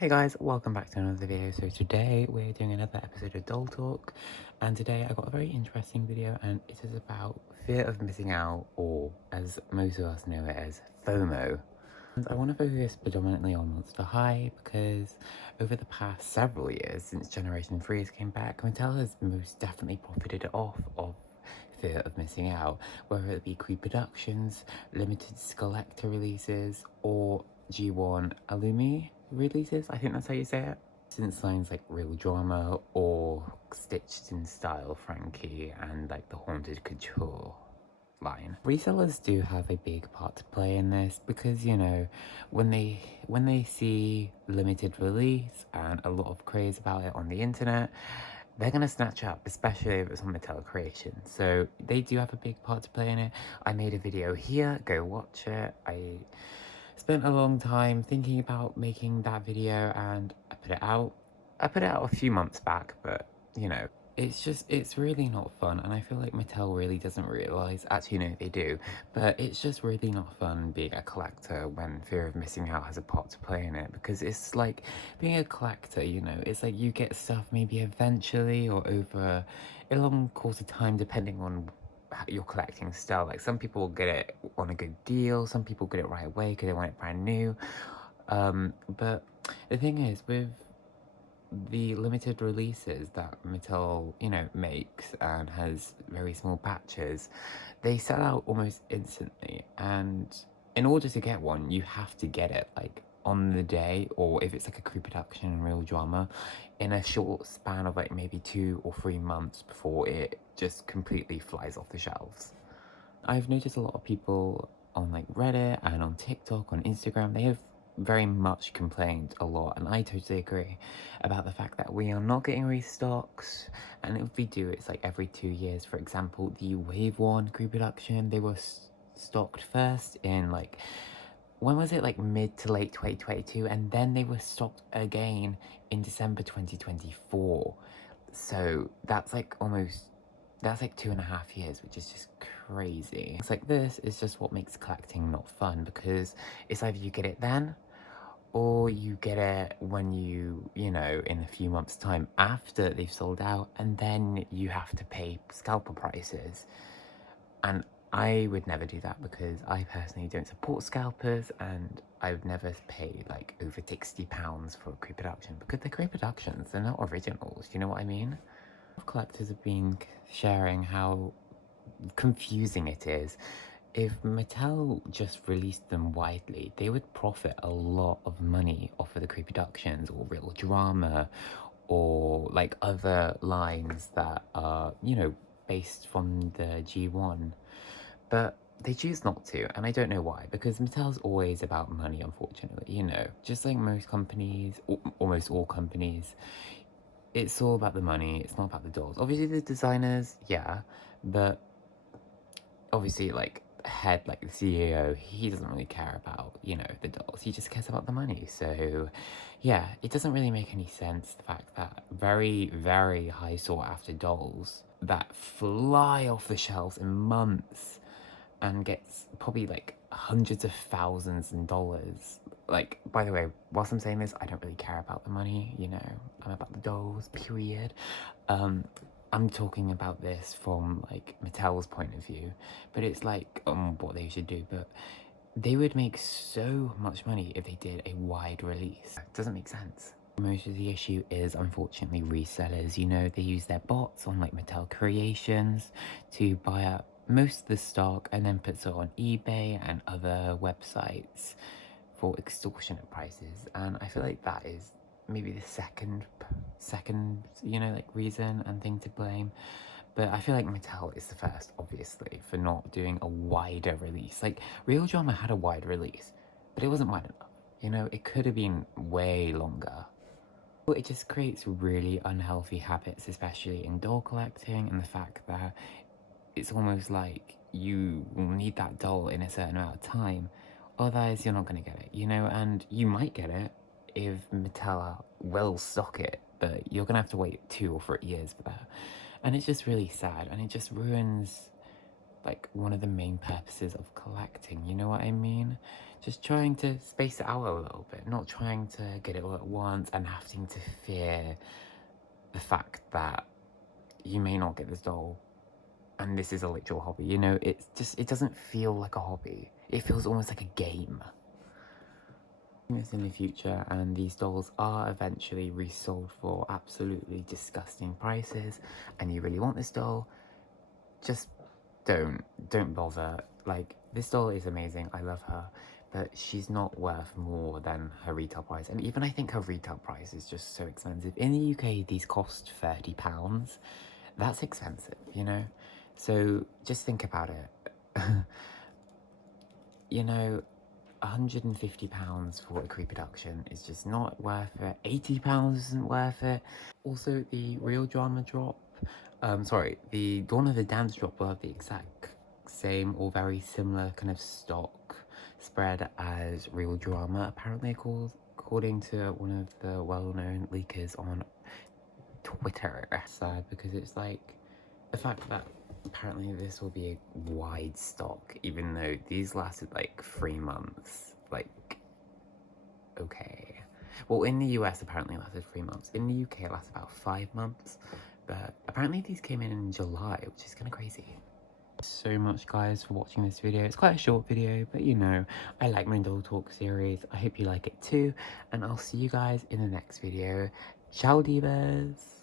Hey guys, welcome back to another video. So today we're doing another episode of Doll Talk, and today I got a very interesting video, and it is about fear of missing out, or as most of us know it as FOMO. And I want to focus predominantly on Monster High because over the past several years since Generation 3 came back, Mattel has most definitely profited off of fear of missing out, whether it be pre-productions, limited collector releases, or G1 Alumi releases, I think that's how you say it. Since lines like Real Drama or Stitched in Style Frankie and like the Haunted Couture line. Resellers do have a big part to play in this because, you know, when they see limited release and a lot of craze about it on the internet, they're gonna snatch up, especially if it's on Mattel Creation. So they do have a big part to play in it. I made a video here, go watch it. I spent a long time thinking about making that video and I put it out. I put it out a few months back, but you know, it's really not fun, and I feel like Mattel really doesn't realise, actually no they do, but it's just really not fun being a collector when fear of missing out has a part to play in it, because it's like being a collector, you know, it's like you get stuff maybe eventually or over a long course of time depending on your collecting style. Like some people will get it on a good deal, some people get it right away because they want it brand new, but the thing is with the limited releases that Mattel, you know, makes and has very small batches, they sell out almost instantly. And in order to get one, you have to get it like on the day, or if it's like a pre-production and real drama, in a short span of like maybe 2 or 3 months before it just completely flies off the shelves. I've noticed a lot of people on like Reddit and on TikTok, on Instagram, they have very much complained a lot, and I totally agree about the fact that we are not getting restocks, and if we do, it's like every 2 years. For example, the Wave 1 pre-production, they were stocked first in like, when was it, like mid to late 2022, and then they were stocked again in December 2024. So that's like 2.5 years, which is just crazy. It's like this is just what makes collecting not fun, because it's either you get it then or you get it when you know, in a few months time after they've sold out, and then you have to pay scalper prices. And I would never do that because I personally don't support scalpers, and I would never pay like over £60 for a pre-production because they're pre-productions, they're not originals, you know what I mean? Collectors have been sharing how confusing it is. If Mattel just released them widely, they would profit a lot of money off of the pre-productions or real drama or like other lines that are, you know, based from the G1. But they choose not to, and I don't know why, because Mattel's always about money, unfortunately, you know, just like most companies, almost all companies. It's all about the money, it's not about the dolls. Obviously the designers, yeah, but obviously like head, like the CEO, he doesn't really care about, you know, the dolls, he just cares about the money. So yeah, it doesn't really make any sense, the fact that very, very high sought after dolls that fly off the shelves in months and gets probably like hundreds of thousands in dollars. Like, by the way, whilst I'm saying this, I don't really care about the money, you know, I'm about the dolls, period. I'm talking about this from like Mattel's point of view, but it's like what they should do. But they would make so much money if they did a wide release. It doesn't make sense. Most of the issue is unfortunately resellers. You know, they use their bots on like Mattel Creations to buy up most of the stock and then puts it on eBay and other websites for extortionate prices. And I feel like that is maybe the second, you know, like reason and thing to blame. But I feel like Mattel is the first, obviously, for not doing a wider release. Like, Real Drama had a wide release, but it wasn't wide enough. You know, it could have been way longer. It just creates really unhealthy habits, especially in doll collecting, and the fact that it's almost like you need that doll in a certain amount of time, otherwise you're not going to get it, you know? And you might get it if Mattel will stock it, but you're going to have to wait 2 or 3 years for that. And it's just really sad, and it just ruins like one of the main purposes of collecting, you know what I mean? Just trying to space it out a little bit, not trying to get it all at once and having to fear the fact that you may not get this doll and this is a literal hobby, you know? It's just, it doesn't feel like a hobby. It feels almost like a game. This in the future, and these dolls are eventually resold for absolutely disgusting prices, and you really want this doll, just don't bother. Like, this doll is amazing, I love her, but she's not worth more than her retail price. And even I think her retail price is just so expensive. In the UK, these cost £30. That's expensive, you know? So just think about it. You know, £150 for a pre-production is just not worth it. £80 isn't worth it. Also, the Real Drama drop, the Dawn of the Dance drop will have the exact same or very similar kind of stock spread as Real Drama, apparently, according to one of the well-known leakers on Twitter. Sad, because it's like the fact that apparently this will be a wide stock, even though these lasted like 3 months. Like, okay. Well, in the US apparently it lasted 3 months. In the UK it lasted about 5 months. But apparently these came in July, which is kind of crazy. So much, guys, for watching this video. It's quite a short video, but you know, I like my doll talk series. I hope you like it too, and I'll see you guys in the next video. Ciao, divas!